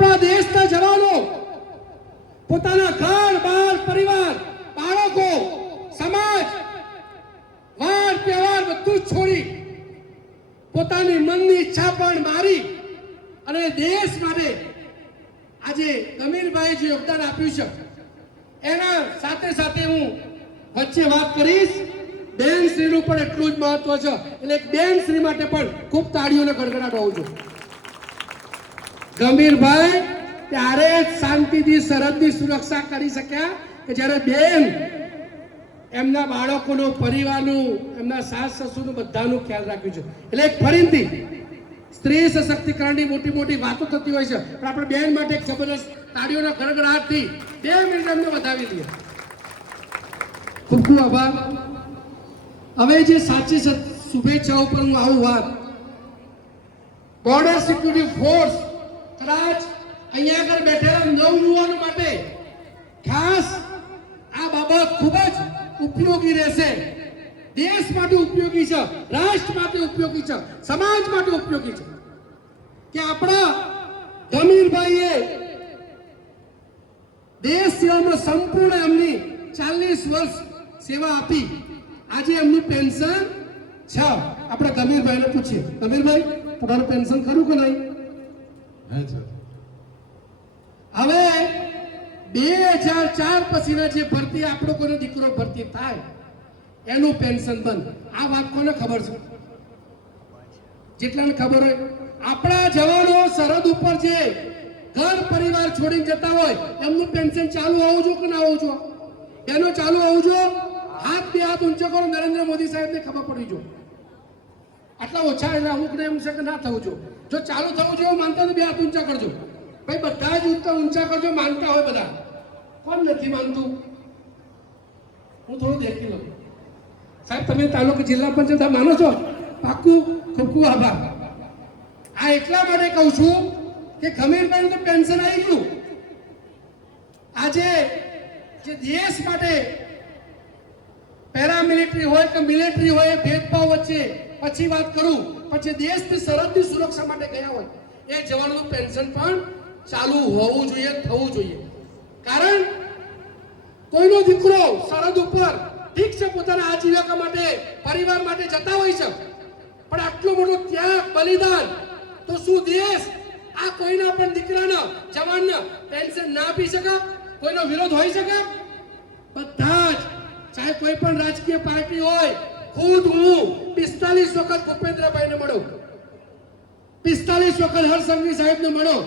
આપણા દેશના જવાનો પોતાના ઘર બાર પરિવાર બાળકો સમાજ વાર તહેવાર બધું જ છોડી પોતાની મનની ઈચ્છા પણ મારી અને દેશ માટે આજે ગમીરભાઈ જે યોગદાન આપ્યું છે એના સાથે સાથે હું વચ્ચે વાત કરીશ બેન શ્રીનું પણ એટલું જ મહત્વ છે એટલે બેન શ્રી માટે પણ ખૂબ તાળીઓને ગડગડાટ હોવું જોઈએ. ગંભીરભાઈ ત્યારે જ શાંતિથી સરહદની સુરક્ષા કરી શક્યા કે જ્યારે બેન એમના બાળકોનો પરિવારનું એમના સાસ સસુરનું બધાનું ખ્યાલ રાખ્યું છે. એટલે ફરીથી સ્ત્રી સશક્તિકરણની મોટી મોટી વાતો થતી હોય છે પણ આપણે બેન માટે એક જબરદસ્ત તાળીઓના ગડગડાટથી 2 મિનિટ એમને વધાવી લઈએ. ખૂબ ખૂબ આભાર. હવે જે સાચી શુભેચ્છાઓ પર હું આવું વાત બોર્ડર સિક્યુરિટી ફોર્સ કદાચ અહીંયા આગળ બેઠેલા નવયુવાનો માટે ખાસ આ બાબત ખૂબ જ ઉપયોગી રહેશે. દેશ માટે ઉપયોગી છે, રાષ્ટ્ર માટે ઉપયોગી છે, સમાજ માટે ઉપયોગી છે કે આપણા ગમીરભાઈએ દેશ સેવામાં સંપૂર્ણ એમની 40 વર્ષ સેવા આપી. આજે એમનું પેન્શન છે. આપણે ગમીરભાઈને પૂછીએ, ગમીરભાઈ તમારું પેન્શન ખરું કે નહીં? હવે 2004 પછીના જે ભરતી આપણો કોઈ દીકરો ભરતી થાય એનું પેન્શન બંધ. આ વાત કોને ખબર છે? જેટલાને ખબર હોય, આપણા જવાનો સરહદ ઉપર જે ઘર પરિવાર છોડીને જતા હોય એમનું પેન્શન ચાલુ હોવું જોઈએ કે ના હોવું જોઈએ? એનો ચાલુ હોવું જોઈએ. હાથ 2 હાથ ઊંચો કરો. નરેન્દ્ર મોદી સાહેબને ખબર પડવી જોઈએ. આટલા ઓછા એટલે અમુકને એમ છે કે ના થવું જોઈએ. જો ચાલુ થવું જોઈએ માનતા તો 2 હાથ ઊંચા કરજો ભાઈ. બધા જ ઊંચા કરજો માનતા હોય બધા. કોણ નથી માનતું? હું થોડું દેખી લઉં. સાહેબ તમે તાલુકા જિલ્લા પંચાયત માનો છો? પાક્કું. ખૂબ ખૂબ આભાર. આ એટલા માટે કહું છું કે ગમીરભાઈનું તો પેન્શન આવી ગયું. આજે જે દેશ માટે પેરામિલિટરી હોય કે મિલિટરી હોય ભેદભાવ વચ્ચે પછી વાત કરું, પછી દેશની સરહદની સુરક્ષા માટે ગયા હોય એ જવાનનું પેન્શન પણ ચાલુ હોવું જોઈએ, થવું જોઈએ. કારણ કોઈનો દીકરો સરહદ ઉપર ઠીક છે પોતાના આજીવિકા માટે પરિવાર માટે જતા હોય છે પણ આટલો મોટો ત્યાગ બલિદાન તો શું દેશ આ કોઈના પણ દીકરાના જવાનને પેન્શન ના આપી શકે? કોઈનો વિરોધ હોઈ શકે? બધા જ ચાહે કોઈ પણ રાજકીય પાર્ટી હોય, ખુદ હું 45 વખત ભૂપેન્દ્રભાઈને મળ્યો, 45 વખત હર્ષસંઘવી સાહેબને મળ્યો,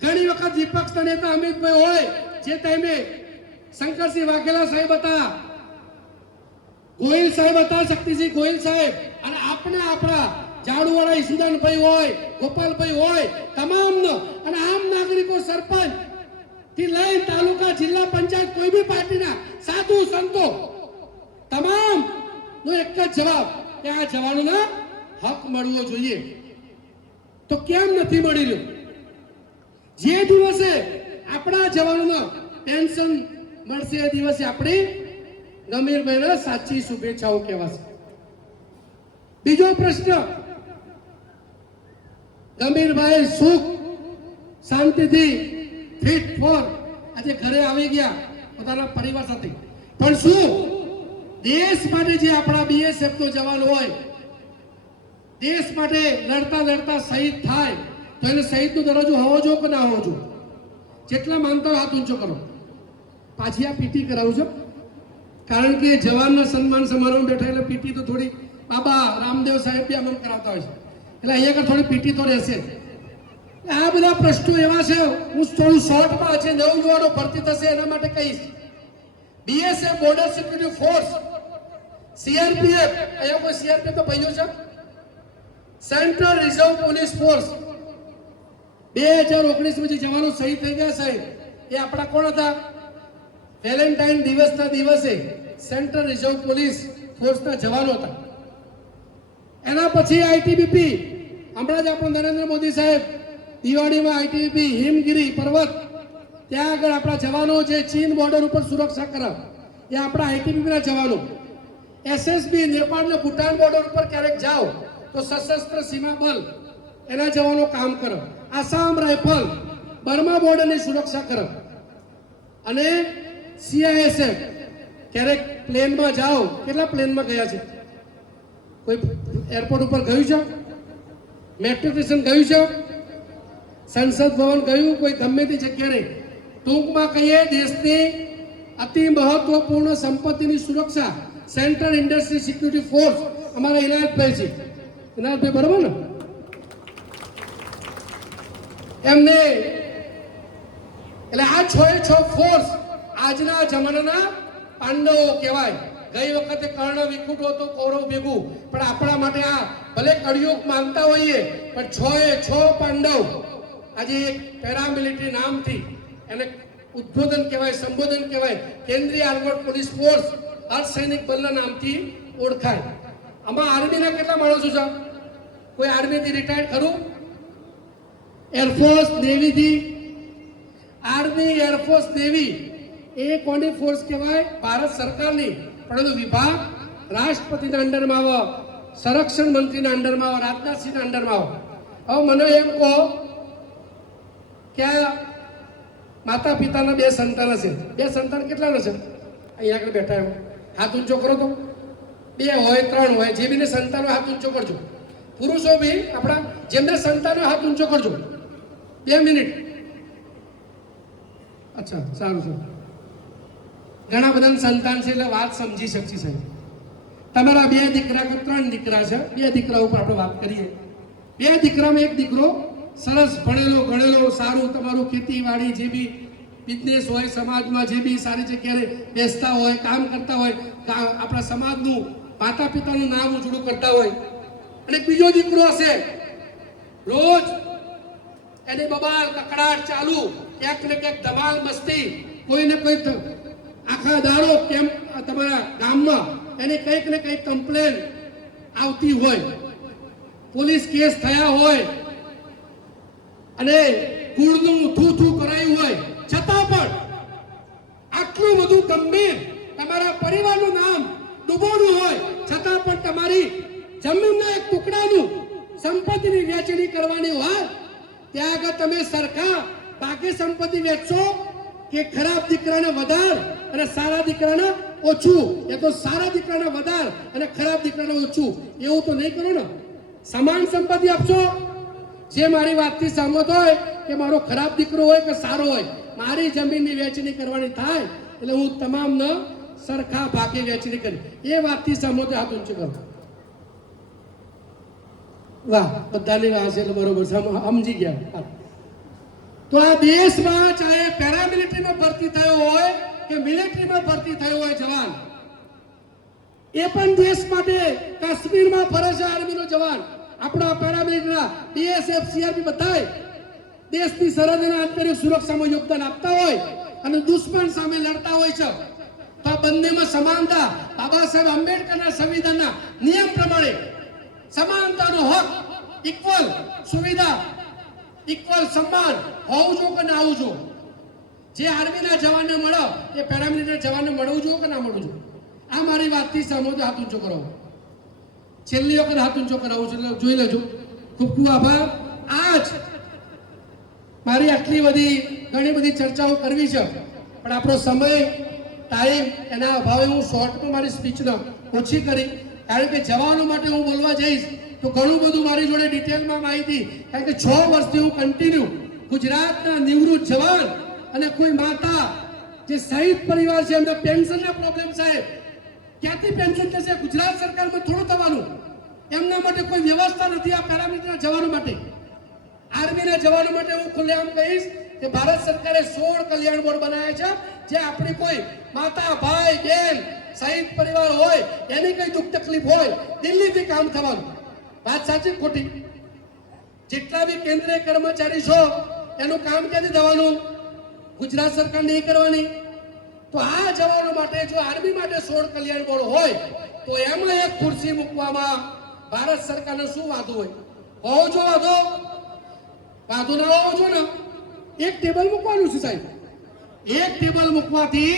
ઘણી વખત વિપક્ષના નેતા અમિતભાઈ હોય, જે ટાઈમે શંકરસિંહ વાઘેલા સાહેબ હતા, ગોહિલ સાહેબ હતા, શક્તિસિંહ ગોહિલ સાહેબ, અને આપણા ઝાડુવાળા ઈસુદાનભાઈ હોય, ગોપાલભાઈ હોય, તમામનો અને આમ નાગરિકો સરપંચ થી લઈને તાલુકા જિલ્લા પંચાયત કોઈ બી પાર્ટીના સાધુ સંતો તમામ નો એક જ જવાબ કે આ જવાનોને હક મળવો જોઈએ. તો કેમ નથી મળી રહ્યું? જે દિવસે આપણા જવાનોને પેન્શન મળશે એ દિવસે આપણી ગમીરભાઈને સાચી શુભેચ્છાઓ કહેવાશે. બીજો પ્રશ્ન, ગમીરભાઈ સુખ શાંતિથી ફિટ ફોર આજે ઘરે આવી ગયા પોતાના પરિવાર સાથે, પણ શું દેશ માટે જે આપણા BSF નો જવાન હોય દેશ માટે લડતા લડતા શહીદ થાય તો એને શહીદનો દરજ્જો હોવો જોઈએ કે ના હોવો જોઈએ? જેટલા માનતા હોય હાથ ઊંચો કરો. પાછી આ પીટી કરાવું છું કારણ કે જવાનના સન્માન સમારોહ બેઠા એટલે પીટી તો થોડી બાબા રામદેવ સાહેબ બી અમલ કરાવતા હોય છે એટલે અહીંયા આગળ થોડી પીટી તો રહેશે. આ બધા પ્રશ્નો એવા છે, હું થોડું શોર્ટમાં છે નવયુવાનો ભરતી થશે એના માટે કહીશ. BSF border security force, CRPF, અહીંયા કોઈ CRPF તો ભાઈઓ છે, સેન્ટ્રલ રિઝર્વ પોલીસ ફોર્સ, 2019 જે જવાનો શહીદ થઈ ગયા સાહેબ એ આપણા કોણ હતા? વેલેન્ટાઇન દિવસના દિવસે સેન્ટ્રલ રિઝર્વ પોલીસ ફોર્સના જવાનો હતા. એના પછી ITBP, હમણાં જ આપણો નરેન્દ્ર મોદી સાહેબ દિવાળીમાં ITBP હિમગીરી પર્વત ત્યાં આગળ આપણા જવાનો જે ચીન બોર્ડર ઉપર સુરક્ષા કરે એ આપણા ITBP ના જવાનો. SSB નેપાળ ને ભૂટાન બોર્ડર ઉપર ક્યારેક જાઓ તો સશસ્ત્ર સીમા બલ એના જવાનો કામ કરે, આસામ રાઇફલ બર્મા બોર્ડરની સુરક્ષા કરે, અને CISF ક્યારેક પ્લેનમાં જાઓ, કેટલા પ્લેનમાં ગયા છે? કોઈ એરપોર્ટ ઉપર ગયું છે? મેટ્રો સ્ટેશન ગયું છે? સંસદ ભવન ગયું? કોઈ ગમે તે જગ્યાએ. ટૂંકમાં કહીએ, દેશની અતિ મહત્વપૂર્ણ સંપત્તિની સુરક્ષા સેન્ટ્રલ ઇન્ડસ્ટ્રી સિક્યુરિટી ફોર્સ અમારા ઇનાયતભાઈ છે. ઇનાયતભાઈ બરોબર ને? એમને એટલે આ 6 ફોર્સ આજના જમાનાના પાંડવો કહેવાય. ગઈ વખતે કર્ણ વિખૂટો હતો કૌરવ ભેગું, પણ આપણા માટે આ ભલે કળિયુગ માનતા હોઈએ પણ 6 પાંડવ આજે એક પેરામિલિટરી નામથી એને ઉદ્બોધન કહેવાય, સંબોધન કહેવાય, કેન્દ્રીય આર્મડ પોલીસ ફોર્સ અર્ધસૈનિક બળના નામથી ઓળખાય. આમાં આર્મીના કેટલા માણસો છે? કોઈ આર્મીથી રિટાયર્ડ ખરું? એરફોર્સ નેવીથી? આર્મી, એરફોર્સ, નેવી એ કોની ફોર્સ કહેવાય? ભારત સરકારની. પણ એનો વિભાગ રાષ્ટ્રપતિના અંડરમાં આવે, સંરક્ષણ મંત્રીના અંડરમાં આવે, રાજનાથસિંહના અંડરમાં આવે. હવે મને એમ કહો કે માતા પિતાના 2 સંતાન હશે. 2 સંતાન કેટલા હશે? અહીંયા આગળ બેઠા એમ હાથ ઊંચો કરો તો. 2 હોય, 3 હોય, જે બીને સંતાનો હાથ ઊંચો કરજો. પુરુષો બી આપણા જેમને સંતાનો હાથ ઊંચો કરજો. 2 મિનિટ. અચ્છા, સારું છે. ઘણા બધા સંતાન છે એટલે વાત સમજી શકશી સાહેબ. તમારા 2 દીકરા કે 3 દીકરા છે? 2 દીકરા ઉપર આપણે વાત કરીએ. 2 દીકરામાં એક દીકરો સરસ ભણેલો ગણેલો, સારું તમારું ખેતીવાડી જે બી બિઝનેસ હોય, સમાજમાં જે બી સારી જગ્યાએ બેસતા હોય, કામ કરતા હોય, આપણા સમાજનું માતા પિતાનું નામ ઉજળું કરતા હોય. અને બીજો દીકરો હશે, રોજ એની બબાલ કકડાટ ચાલુ, ક્યાંક ને ક્યાંક ધમાલ મસ્તી, કોઈને કોઈ આખા દાડો કેમ તમારા ગામમાં એની કંઈક ને કંઈક કમ્પ્લેન આવતી હોય, પોલીસ કેસ થયા હોય અને કુળનું થૂ કરાયું હોય, છતાં પણ આટલું બધું ગંભીર તમારા પરિવારનું નામ ડૂબોડું હોય, છતાં પણ તમારી જમીનના એક ટુકડાનું સંપત્તિની વહેંચણી કરવાની હોય, ત્યાં આગળ તમે સરખા બાકી સંપત્તિ વેચશો કે ખરાબ દીકરાને વધાર અને સારા દીકરાને ઓછું? એ તો સારા દીકરાને વધાર અને ખરાબ દીકરાને ઓછું, એવું તો નહીં કરો ને. સમાન સંપત્તિ આપશો. જે મારી વાતથી સહમત હોય કે મારો ખરાબ દીકરો હોય કે સારો હોય, મારી જમીનની વહેંચણી કરવાની થાય એટલે હું તમામને સરખા ભાગે વહેંચણી કરી. એ વાતથી સહમત હાથ ઊંચો કરો. વાહ, બધાની વાત છે એટલે બરોબર સમજી ગયા. તો આ દેશમાં ચાહે પેરામિલિટરીમાં ભરતી થયો હોય કે મિલિટરીમાં ભરતી થયો હોય જવાન, એ પણ દેશ માટે કાશ્મીરમાં ફરે છે આર્મીનો જવાન. આપણા પેરામિલિટરીના BSF, CRP બધાય દેશની સરહદના આંતરિક સુરક્ષામાં યોગદાન આપતા હોય અને દુશ્મન સામે લડતા હોય છે. તો આ બંનેમાં સમાનતા, બાબા સાહેબ આંબેડકરના સંવિધાનના નિયમ પ્રમાણે સમાનતાનો હક, ઇક્વલ સુવિધા, ઇક્વલ સન્માન હોવું જોઈએ કે ના હોવું જોઈએ? જે આર્મીના જવાનને મળે એ પેરામિલિટરી જવાનને મળવું જોઈએ કે ના મળવું જોઈએ? આ મારી વાતથી સહમત હાથ ઊંચો કરો. છેલ્લી વખત હાથ ઊંચો કરાવું છું એટલે જોઈ લેજો. ખૂબ ખૂબ આભાર. આજ મારી આટલી બધી ઘણી બધી ચર્ચાઓ કરવી છે, પણ આપણો સમય, ટાઈમ એના અભાવે હું શોર્ટમાં મારી સ્પીચને ઓછી કરી. કારણ કે જવાનો માટે હું બોલવા જઈશ તો ઘણું બધું મારી જોડે ડિટેલમાં માહિતી, કારણ કે 6 વર્ષથી હું કન્ટિન્યુ ગુજરાતના નિવૃત્ત જવાન અને કોઈ માતા જે શહીદ પરિવાર છે એમના પેન્શનના પ્રોબ્લેમ સાહેબ, ક્યાંથી પેન્શન થશે? ગુજરાત સરકારમાં થોડું થવાનું. એમના માટે કોઈ વ્યવસ્થા નથી આ પેરામિલિટરીના જવાનો માટે. આર્મીના જવાનો માટે હું ખુલ્લેઆમ કહીશ કે ભારત સરકારે 16 કલ્યાણ બોર્ડ બનાવ્યા છે, જે આપણી કોઈ માતા, ભાઈ, બહેન, શહીદ પરિવાર હોય એની કઈ દુઃખ તકલીફ હોય દિલ્હીથી કામ થવાનું. વાત સાચી ખોટી? જેટલા બી કેન્દ્રીય કર્મચારી છો એનું કામ ક્યાંથી થવાનું? ગુજરાત સરકાર નહીં કરવાની. તો આ જવાનો માટે જો આર્મી માટે 16 કલ્યાણ બોર્ડ હોય તો એમાં એક ખુરશી મૂકવામાં ભારત સરકારને શું વાંધો હોય? હોવો જો વાંધો ના હોવો જો ને. એક ટેબલ મૂકવાનું છે સાહેબ. એક ટેબલ મૂકવાથી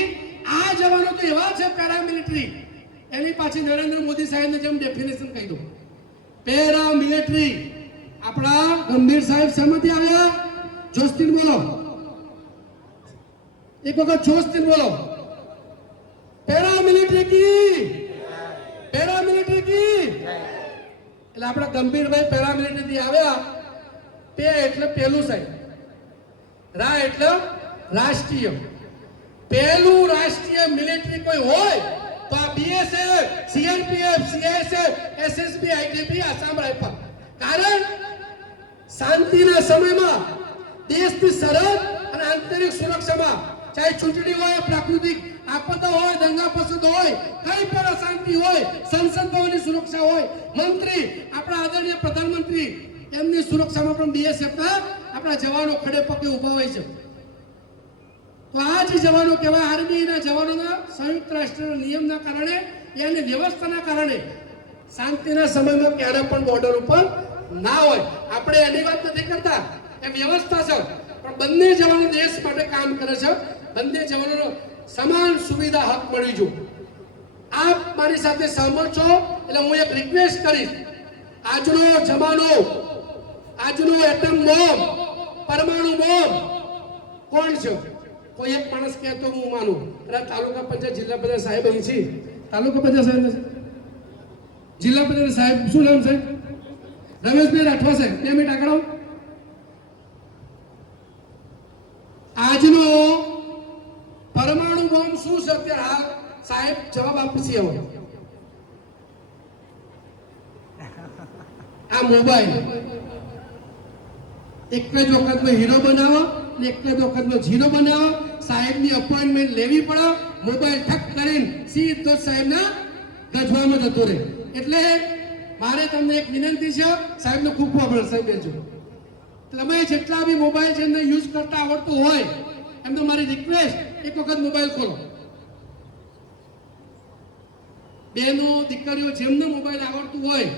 આ જવાનો તો એવા છે પેરામિલિટરી, એની પાછી નરેન્દ્ર મોદી સાહેબને જેમ ડેફિનેશન કહી દો. પેરામિલિટરી આપણા ગંભીર સાહેબ સહમતિ આવ્યા? જોસ્તીન બોલો, એક વખત જોસ્તીન બોલો. પેરામિલિટરી કી, પેરામિલિટરી કી. એટલે આપણા ગંભીરભાઈ પેરામિલિટરી થી આવ્યા. પે એટલે પેલું સાહેબ, રા એટલે રાષ્ટ્રીય. પહેલું રાષ્ટ્રીય મિલિટરી કોઈ હોય તો આ BSF, CRPF, CISF, SSB, ITB, Assam rifle. કારણ શાંતિના સમયમાં દેશની સરહદ અને આંતરિક સુરક્ષામાં, ચાહે ચૂંટણી હોય, પ્રાકૃતિક આપદા હોય, દંગા ફસાદ હોય, કઈ પણ અશાંતિ હોય, સંસદ ભવનની સુરક્ષા હોય, મંત્રી આપણા આદરણીય પ્રધાનમંત્રી એમની સુરક્ષામાં પણ બીએસએફના આપણા જવાનો ખડે પગે ઊભા હોય છે. તો આ જે જવાનો કહેવાય આર્મીના જવાનોના સંયુક્ત રાષ્ટ્રના નિયમના કારણે, એની વ્યવસ્થાના કારણે શાંતિના સમયમાં ક્યારે પણ બોર્ડર ઉપર ના હોય. આપણે એની વાત નથી કરતા, એ વ્યવસ્થા છે, પણ બંને જવાનો દેશ માટે કામ કરે છે. બંને જવાનોનો સમાન સુવિધા હક મળવી જોઈએ. આપ મારી સાથે સહમત છો એટલે હું એક રિક્વેસ્ટ કરીશ. આજનો જમાનો, આજનો એટમ બોમ્બ, પરમાણુ બોમ્બ કોણ છે? કોઈ એક માણસ કહેતો હું માનું. અરે તાલુકા પંચાયત, જિલ્લા પંચાયત સાહેબ અહીં છે. તાલુકા પંચાયત સાહેબ નથી, જિલ્લા પંચાયત સાહેબ શું નામ સાહેબ? રમેશભાઈ રાઠવા સાહેબ. 2 મિનિટ આગળ આવો. આજનો પરમાણુ બોમ્બ શું છે અત્યારે હાલ? સાહેબ જવાબ આપશે. હવે આ મોબાઈલ એક જ વખતમાં હીરો બનાવો, એક જ વખતમાં ઝીરો બનાવો. સાહેબની અપોઇન્ટમેન્ટ લેવી પડે, મોબાઈલ ઠક કરીને સીધો સાહેબના ગજવામાં જતો રહે. એટલે મારે તમને એક વિનંતી છે, સાહેબનો ખૂબ આભાર સાહેબ બેજો. તમે જેટલા બી મોબાઈલ છે એમને યુઝ કરતા આવડતું હોય એમને મારી રિક્વેસ્ટ, એક વખત મોબાઈલ ખોલો. બહેનો દીકરીઓ જેમને મોબાઈલ આવડતું હોય,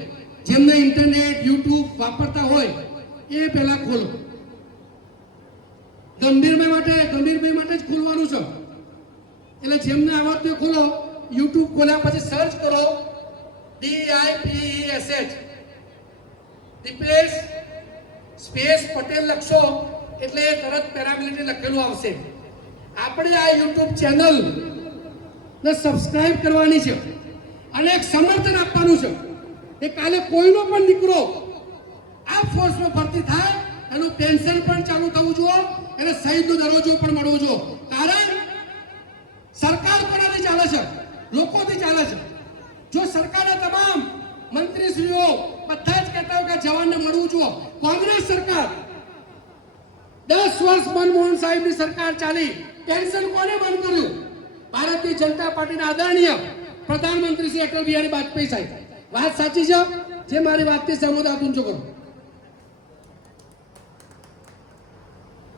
જેમને ઇન્ટરનેટ યુટ્યુબ વાપરતા હોય એ પહેલા ખોલો. ગંભીરભાઈ માટે જ ખોલવાનું છે. એટલે જેમને આવડતું ખોલો. યુટ્યુબ ખોલ્યા પછી સર્ચ કરો DIPESH, દીપેશ સ્પેસ પટેલ લખશો એટલે તરત પેરામિલિટરી લખેલું આવશે. આપણે આ યુટ્યુબ ચેનલ ને સબસ્ક્રાઇબ કરવાની છે અને એક સમર્થન આપવાનું છે કે કાલે કોઈનો પણ દીકરો આ ફોર્સમાં ભરતી થાય એનું પેન્શન પણ ચાલુ થવું જોઈએ, એને શહીદનો દરજ્જો પણ મળવો જોઈએ. કારણ સરકાર કોનાથી ચાલે છે? લોકોથી ચાલે છે. જો સરકારના તમામ મંત્રીશ્રીઓ બધા જ કહેતા હોય કે જવાનને મળવું જોઈએ. કોંગ્રેસ સરકાર 10 વર્ષ મનમોહન સાહેબની સરકાર ચાલી, પેન્શન કોને બંધ કર્યું? ભારતીય જનતા પાર્ટીના આદરણીય પ્રધાનમંત્રી શ્રી અટલ બિહારી વાજપેયી સાહેબ. વાત સાચી છે? જે મારી વાતથી સહમત હાથ ઊંચો કરો.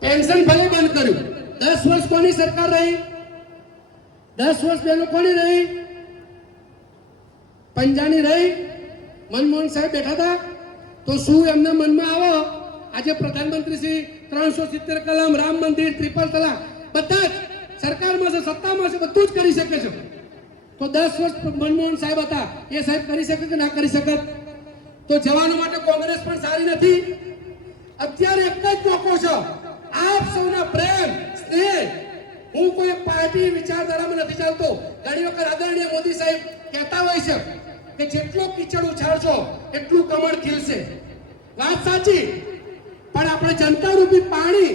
પેન્શન ભલે બંધ કર્યું. 10 વર્ષ કોની સરકાર રહી? 10 વર્ષ પહેલો કોની રહી? પંજાની રહી. મનમોહન સાહેબ બેઠા હતા. તો શું એમના મનમાં આવો આજે પ્રધાનમંત્રી શ્રી 370 કલમ, રામ મંદિર, ટ્રિપલ તલાક બધા જ સરકારમાં છે, સત્તામાં છે, બધું જ કરી શકે છે. તો 10 વર્ષ મનમોહન સાહેબ હતા, એ સાહેબ કરી શકે કે ના કરી શકે? તો જવાનો માટે કોંગ્રેસ પણ સારી નથી. અત્યારે એક જ મોકો છે, આપ સૌના પ્રેમ, સ્નેહ. હું કોઈ પાર્ટી વિચારધારામાં નથી ચાલતો. ઘણી વખત આદરણીય મોદી સાહેબ કહેતા હોય છે કે જેટલો કીચડ ઉછાળશો એટલું કમળ ખીલશે. વાત સાચી, પણ આપણે જનતા રૂપી પાણી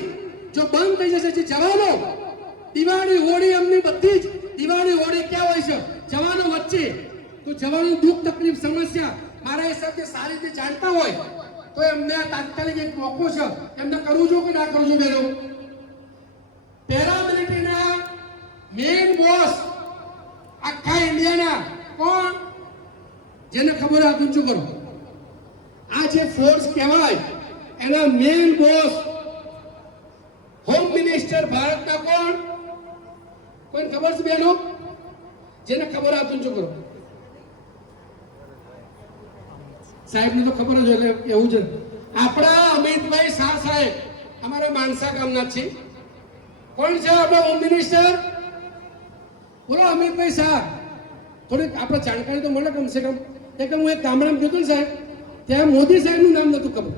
જો બંધ થઈ જશે, જે જવાનો દિવાળી હોળી એમની બધી જ દિવાળી હોળી ક્યાં હોય છે? જવાનો વચ્ચે. તો જવાનું દુઃખ તકલીફ સમસ્યા મારા હિસાબથી સારી રીતે જાણતા હોય તો એમને આ તાત્કાલિક એક મોકો છે, એમને કરવું જોઈએ કે ના કરવું જોઈએ? બેનો પેરામિલિટરીના મેઇન બોસ આખા ઇન્ડિયાના કોણ? જેને ખબર હાથ ઊંચું કરો. આ જે ફોર્સ કહેવાય એના મેઇન બોસ હોમ મિનિસ્ટર ભારતના કોણ? કોઈને ખબર છે બેનો? જેને ખબર હાથ ઊંચું કરો. સાહેબને તો ખબર જ હોય એવું છે. આપણા અમિતભાઈ શાહ સાહેબ અમારા માનસા ગામના છે. કોણ છે આપણા હોમ મિનિસ્ટર? બોલો અમિતભાઈ શાહ. થોડીક આપણે જાણકારી તો મળે કમસે કમ. એક હું એક ગામડામાં ગયો ને સાહેબ, ત્યાં મોદી સાહેબનું નામ નતું ખબર.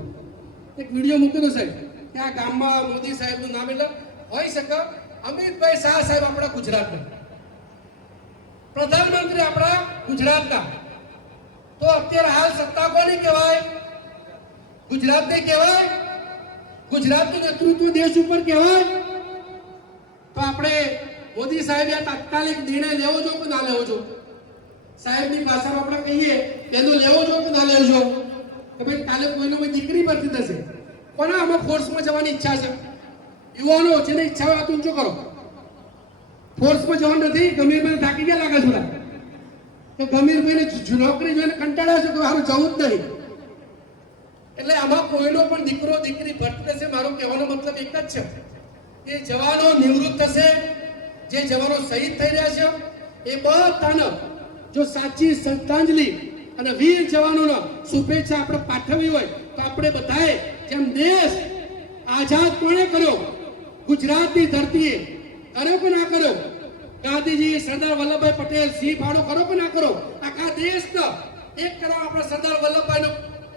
એક વિડીયો મૂકેલો સાહેબ કે આ ગામમાં મોદી સાહેબનું નામ એટલે હોઈ શકે અમિતભાઈ શાહ સાહેબ આપણા ગુજરાતના પ્રધાનમંત્રી આપણા ગુજરાતના, તો અત્યારે હાલ સત્તા કોની કહેવાય? ગુજરાતની કહેવાય. ગુજરાતનું નેતૃત્વ દેશ ઉપર કહેવાય. તો આપણે મોદી સાહેબે તાત્કાલિક નિર્ણય લેવો જો કે ના લેવો જો? સાહેબની ભાષામાં આપણે કહીએ એનો લેવો જો કે ના લેવો જો? કે ભાઈ કાલે કોઈનો કોઈ દીકરી ભરતી થશે, કોના આમાં ફોર્સમાં જવાની ઈચ્છા છે? યુવાનો જેને ઈચ્છા હોય તો ઊંચો કરો. ફોર્સમાં જવાનું નથી. ગમીરભાઈ થાકી ગયા લાગે થોડા, કે ગમીરભાઈને નોકરી જોઈને કંટાળ્યા છે કે મારું જવું જ નહીં. એટલે આમાં કોઈનો પણ દીકરો દીકરી ભરતી થશે. મારો કહેવાનો મતલબ એક જ છે, એ જવાનો નિવૃત્ત થશે, જે જવાનો શહીદ થઈ રહ્યા છે એ બધાને જો સાચી શ્રદ્ધાંજલિ અને વીર જવાનોને શુભેચ્છા આપણે પાઠવવી હોય તો આપણે બધાએ જેમ દેશ આઝાદ કોણે કર્યો? ગુજરાતની ધરતીએ કર્યો કે ના કર્યો? ગાંધીજી, સરદાર વલ્લભભાઈ પટેલ, સિંહ ફાળો કરો કે ના કરો? આખા દેશને એક કરવા આપણે સરદાર વલ્લભભાઈનો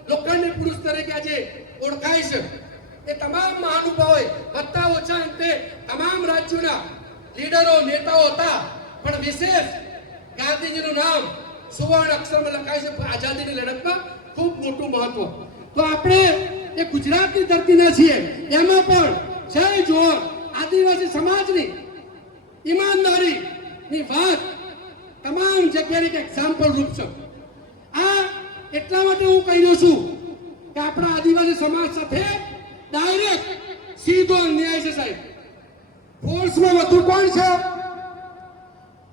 લોખંડી પુરુષ તરીકે આજે ઓળખાય છે. એ તમામ મહાનુભાવોએ વત્તા ઓછા અંતે તમામ રાજ્યોના લીડરો નેતાઓ હતા, પણ વિશેષ ગાંધીજીનું નામ સુવર્ણ અક્ષરમાં લખાય છે. આઝાદીની લડતમાં ખૂબ મોટું મહત્વ. તો આપણે એ ગુજરાતની ધરતીના છીએ, એમાં પણ જય જોહર આદિવાસી સમાજની ઈમાનદારીની વાત તમામ જગ્યાએ એક એક્ઝામ્પલ રૂપ છે. આ એટલા માટે હું કહી રહ્યો છું કે આપણા આદિવાસી સમાજ સાથે ડાયરેક્ટ સીધો અન્યાય છે સાહેબ. ફોર્સમાં વધુ કોણ છે?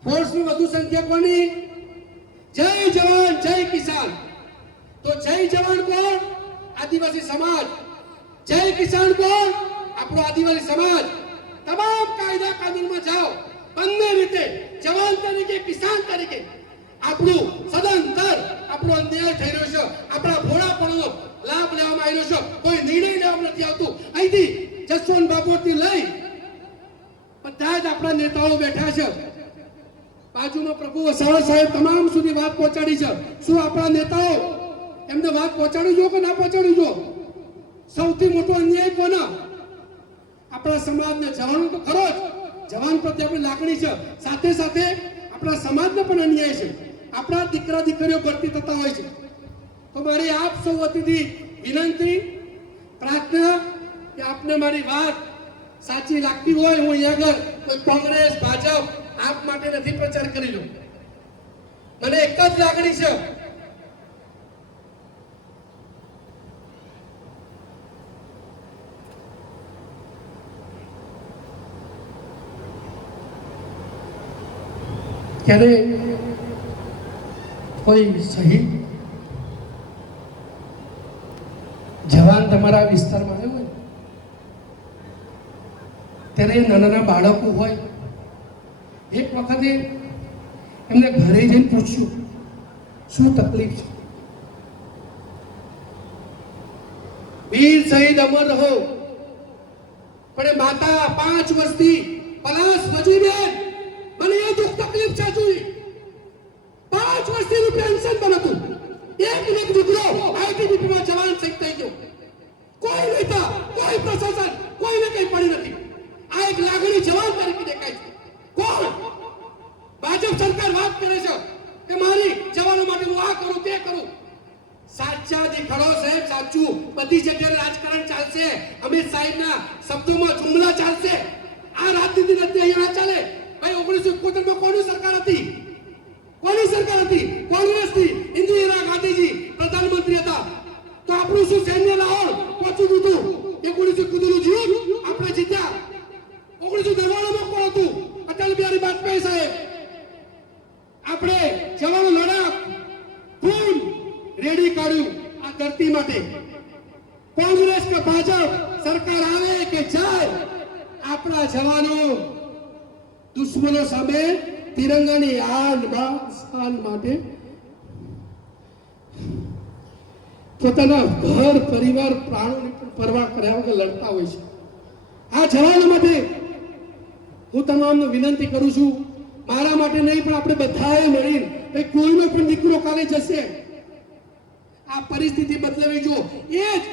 ફોર્સની વધુ સંખ્યા કોની? જય જવાન જય કિસાન. તો જય જવાન કોણ? આદિવાસી સમાજ. જય કિસાન કોણ? આપણો આદિવાસી સમાજ. તમામ કાયદા કાનૂનમાં જાઓ, બંને રીતે જવાન તરીકે કિસાન તરીકે આપણું સદંતર આપણો અન્યાય થઈ રહ્યો છે. આપણા ભોળાપણનો લાભ લેવામાં આવી રહ્યો છે. કોઈ નિર્ણય લેવામાં નથી આવતું. અહીંથી જસવંત બાબુથી લઈ બધા જ આપણા નેતાઓ બેઠા છે. બાજુમાં પ્રભુ વસાવા સાહેબ તમામ સુધી વાત પહોંચાડી છે. શું આપણા નેતાઓ એમને વાત પહોંચાડી જો કે ના પહોંચાડી જો? સૌથી મોટો અન્યાય કોનો? આપણા સમાજને જવાનો તો ખરો જ, જવાન પ્રત્યે આપણી લાગણી છે, સાથે સાથે આપણા સમાજને પણ અન્યાય છે. આપણા દીકરા દીકરીઓ ભરતી થતા હોય છે. તો મારી આપ સૌ વતીથી વિનંતી, પ્રાર્થના કે આપને મારી વાત સાચી લાગતી હોય, હું અહીંયા આગળ કોઈ કોંગ્રેસ, ભાજપ આપ માટે નથી પ્રચાર કરી લો. મને એક જ લાગણી છે, ક્યારે કોઈ શહીદ જવાન તમારા વિસ્તારમાં આવ્યો હોય ત્યારે નાના નાના બાળકો હોય, એક વખતે એમને ઘરે જઈને પૂછ્યું શું તકલીફ છે? વીર શહીદ અમર રહો. પણ માતા 5 વર્ષથી પલાશ મજીબેન મને એ દુઃખ તકલીફ છે જોઈ. 5 વર્ષથી પેન્શન પણ હતું. એક દીકરો આઈટીબીપીમાં જવાન શહીદ થઈ ગયો. કોઈ નેતા, કોઈ પ્રશાસન, કોઈને કઈ પડી નથી. આ એક લાગણી જવાન તરીકે દેખાય છે. કોણ? ભાજપ સરકાર વાત કરે છે કે મારી જવાનો માટે હું આ કરું તે કરું. સાચા દેખાડો સાહેબ, સાચું. બધી જગ્યાએ રાજકારણ ચાલશે, અમિત સાહેબના શબ્દોમાં જુમલા ચાલશે. આ રાજનીતિ નથી, અહીંયા ચાલે. ભાઈ 1971 માં કોની સરકાર હતી? કોની સરકાર હતી? કોંગ્રેસની. ઇન્દિરા ગાંધીજી પ્રધાનમંત્રી હતા. તો આપણું શું સૈન્ય લાહોર પહોંચી દીધું? 1971 નું યુદ્ધ આપણે જીત્યા. 1999 માં કોણ હતું? અટલ બિહારી વાજપેયી સાહેબ. આપણે જવાનો લડાક ખૂન રેડી કાઢ્યું આ ધરતી માટે. કોંગ્રેસ કે ભાજપ સરકાર આવે કે જાય, આપણા જવાનો દુશ્મનો સામે તિરંગાની આન બાન શાન માટે પોતાના ઘર પરિવાર પ્રાણોની પણ પરવા કર્યા વગર લડતા હોય છે. આ જવાનો માટે હું તમામને વિનંતી કરું છું, મારા માટે નહીં પણ આપણે બધાએ મળીને કોઈનો પણ દીકરો કાલે જશે, આ પરિસ્થિતિ બદલાવી જો. એ જ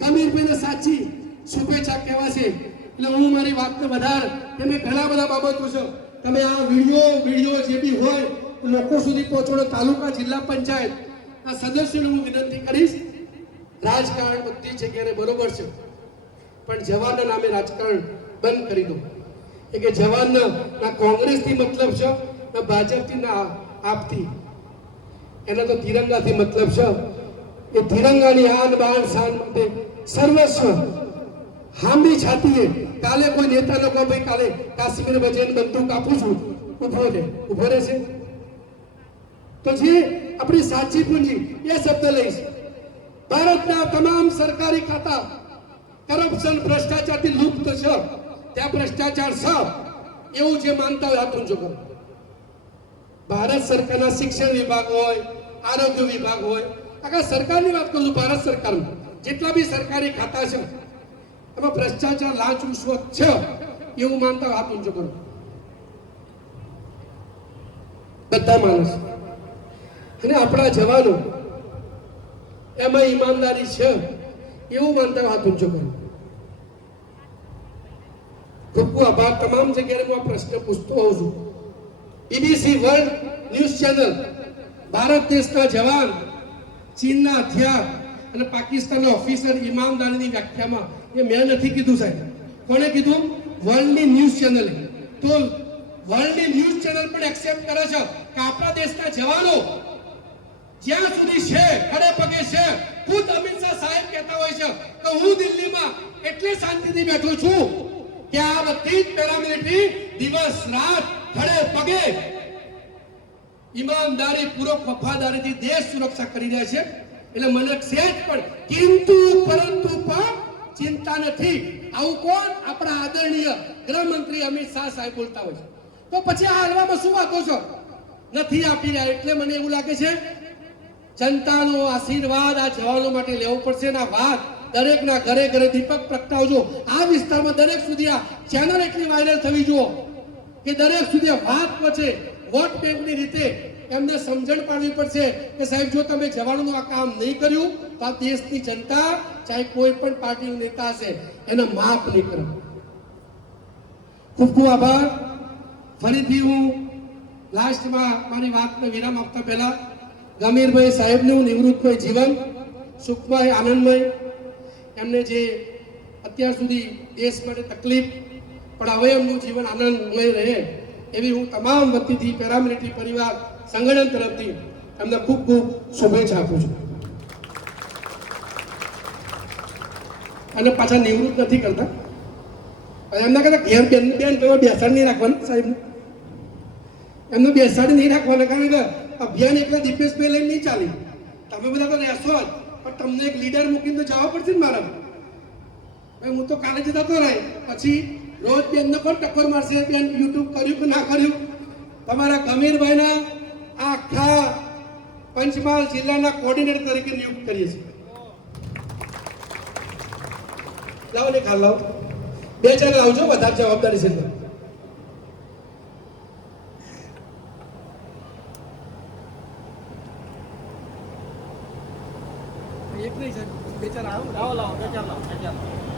ગમીરભાઈને સાચી શુભેચ્છા કહેવા છે. એટલે હું મારી વાતને વધારે તમે ઘણા બધા બાબતો છે તમે આ વિડીયો જે બી હોય લોકો સુધી પહોંચવાનો તાલુકા જિલ્લા પંચાયત આ સદસ્યોને હું વિનંતી કરીશ. રાજકારણ બધી જગ્યાએ બરોબર છે પણ જવાનના નામે રાજકારણ બંધ કરી દો. એ કે જવાનના ના કોંગ્રેસથી મતલબ છે ના ભાજપથી ના આપથી, એના તો તિરંગાથી મતલબ છે. એ તિરંગાની આન બાન શાન માટે સર્વસ્વ હામી છાતીએ કાલે કોઈ નેતા લોકો ભાઈ કાલે કાશ્મીર વજન બંદૂક આપું છું ઉભો રહેશે તો જે આપણી સાચી પૂંજી એ શબ્દ લઈશ. ભારતના તમામ સરકારી ખાતા કરપ્શન ભ્રષ્ટાચારથી લુપ્ત છે. ત્યાં ભ્રષ્ટાચાર છે એવું જે માનતા હોય હાથ ઊંચો કરો. ભારત સરકારના શિક્ષણ વિભાગ હોય, આરોગ્ય વિભાગ હોય, આખા સરકારની વાત કરું છું. ભારત સરકારમાં જેટલા બી સરકારી ખાતા છે એમાં ભ્રષ્ટાચાર લાંચ રૂશ્વત છે એવું માનતા હાથ ઊંચો કરો. બધા માણસ અને આપણા જવાનો એમાં ઈમાનદારી છે એવું માનતા હાથ ઊંચો કરો. ખૂબ ખૂબ આભાર. તમામ જગ્યાએ હું આ પ્રશ્ન પૂછતો હોઉં છું. BBC world news channel Bharat દેશના જવાન ચીનના હથિયાર અને પાકિસ્તાનના ઓફિસર ઈમાનદારીની વ્યાખ્યામાં એ મેં નથી કીધું સાહેબ. કોણે કીધું? વર્લ્ડની ન્યૂઝ ચેનલે. તો વર્લ્ડની ન્યૂઝ ચેનલ પણ એક્સેપ્ટ કરે છે કે આપણા દેશના જવાનો જ્યાં સુધી છે ખડે પગે છે. ખુદ અમિત શાહ સાહેબ કહેતા હોય છે કે હું દિલ્હીમાં એટલે શાંતિથી બેઠો છું કે આ બધી જ પેરામિલિટરી દિવસ રાત ખડે પગે ઈમાનદારી પૂર્વક વફાદારીથી દેશ સુરક્ષા કરી રહ્યા છે. એટલે મને સહેજ પણ કિંતુ પરંતુ પણ ચિંતા નથી. આવું કોણ? આપણા આદરણીય ગૃહમંત્રી અમિત શાહ સાહેબ બોલતા હોય છે. તો પછી આ હાલવામાં શું વાતો છો? નથી આપી રહ્યા. એટલે મને એવું લાગે છે જનતાનો આશીર્વાદ આ જવાનો માટે લેવો પડશે. ને આ વાત દરેકના ઘરે ઘરે દીપક પ્રગટાવજો. આ વિસ્તારમાં દરેક સુધી આ ચેનલ એટલી વાયરલ થવી જોઈએ કે દરેક સુધી વાત પહોંચે. વોટ બેંકની રીતે એમને સમજણ પાડવી પડશે કે સાહેબ જો તમે જવાનોનું આ કામ નહીં કર્યું તો આ દેશની જનતા ચાહે કોઈ પણ પાર્ટીનો નેતા હશે એને માફ નહીં કરે. ખૂબ ખૂબ આભાર. ફરીથી હું લાસ્ટમાં મારી વાતને વિરામ આપતા પહેલા ગમીરભાઈ સાહેબનું નિવૃત્તમય જીવન સુખમય આનંદમય, એમને જે અત્યાર સુધી દેશ માટે તકલીફ પણ હવે એમનું જીવન આનંદમય રહે એવી હું તમામ વતીથી પેરામિલિટરી પરિવાર સંગઠન તરફથી એમને ખૂબ ખૂબ શુભેચ્છા આપું છું. અને પાછા નિવૃત્ત નથી કરતા. એમના કરતા ઘેર બેન બેસાડી નહીં રાખવાનું સાહેબ, એમને બેસાડી નહીં રાખવાના. કારણ કે અભિયાન એકલા દીપેશભાઈ લઈને નહીં ચાલે. તમે બધા તો રહેશો જ પણ તમને એક લીડર મૂકીને તો જવા પડશે ને મારા. ભાઈ હું તો કાલે જતા તો રહે પછી રોજ બેનને પણ ટક્કર મારશે. બેન યુટ્યુબ કર્યું કે ના કર્યું? તમારા ગમીરભાઈના આખા પંચમહાલ જિલ્લાના કોર્ડિનેટર તરીકે નિયુક્ત કરીએ છીએ. લાવો ને ખાલ લાવો, 2-4 લાવજો, વધારે જવાબદારી છે. એક નહીં સાહેબ, 2-4 આવો. લાવો 2-4 લાવો.